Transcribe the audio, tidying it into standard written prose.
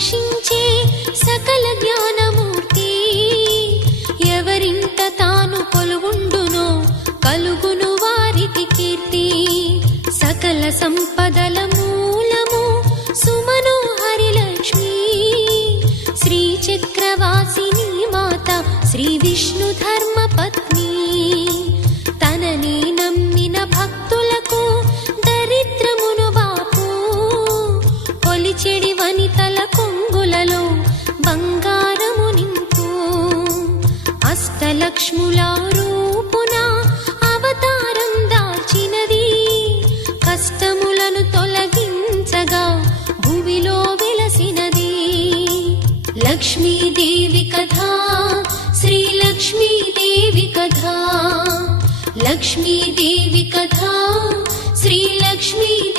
రక్షించే సకల జ్ఞానమూర్తి. ఎవరింట తాను కొలువుండునో కలుగును వారికి కీర్తి. సకల సంపదల మూలము సుమనోహరి లక్ష్మి. శ్రీ చక్రవాసిని మాత శ్రీ విష్ణు ధర్మ పత్ని. తనని నమ్మిన భక్తులకు దరిద్రమును బాపు. కొలిచెడి వనితల కొంగులలో బంగారము నింపు. అష్టలక్ష్ముల రూపున అవతారం దాల్చినది. కష్టములను తొలగించగా భూమిలో వెలసినది. లక్ష్మీదేవి కథ శ్రీ లక్ష్మీదేవి కథ. లక్ష్మీదేవి కథ శ్రీ లక్ష్మీ